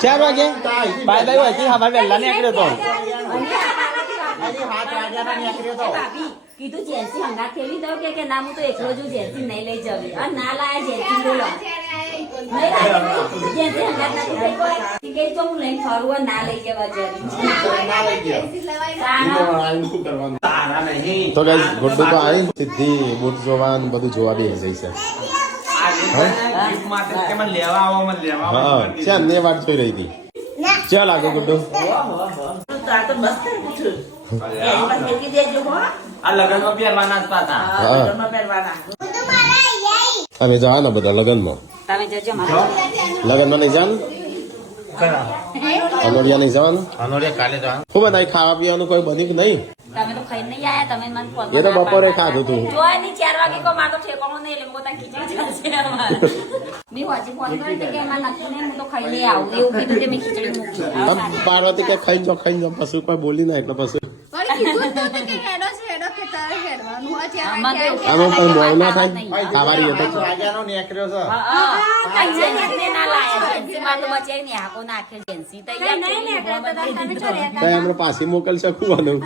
4 વાગે bye bye હોય હવા વહેલા નીકળ્યો તો કીધું જેન્સી હંગાત થેલી દો કે ના હું તો એકલો જ જેન્સી નહીં લઈ જવી અને ના લાયા જેન્સી બોલો જેન્સી હંગાત નથી કે તો હું લઈને ફરવા ના લઈ જવા જરી તો ગાઈસ ગુડ્ડુ તો આવી સીધી બૂટ જોવાનું બધું જોવા બે જઈ છે ચાલ ને વાત જોઈ રહી હતી ચાલ આગળ ગુડ્ડુ અમે જવા ને બધા લગ્નમાં લગ્નમાં નહીં જવાનું અનોડિયા નહીં જવાનું ખૂબ બધા ખાવા પીવાનું કોઈ બન્યું નહીં તમે તો ખાઈ નહીં આયા તમે મને ફોન એ તો બપોરે ખાધું તું જોય ની 4 વાગે કો માર તો ઠેકાણો નહીં એટલે પોતા ખીચડી ચાલશે અમાર મી વાજી ફોન કરી કે અમાર નથી ને હું તો ખાઈ નહીં આવું એવું કીધું કે મે ખીચડી મૂકી પાર્વતી કે ખાઈ જો પછી કોઈ બોલી ના એટલે પછી અમે પણ બોલ ના થાય ખાવાની હતો પાછી મોકલ શકું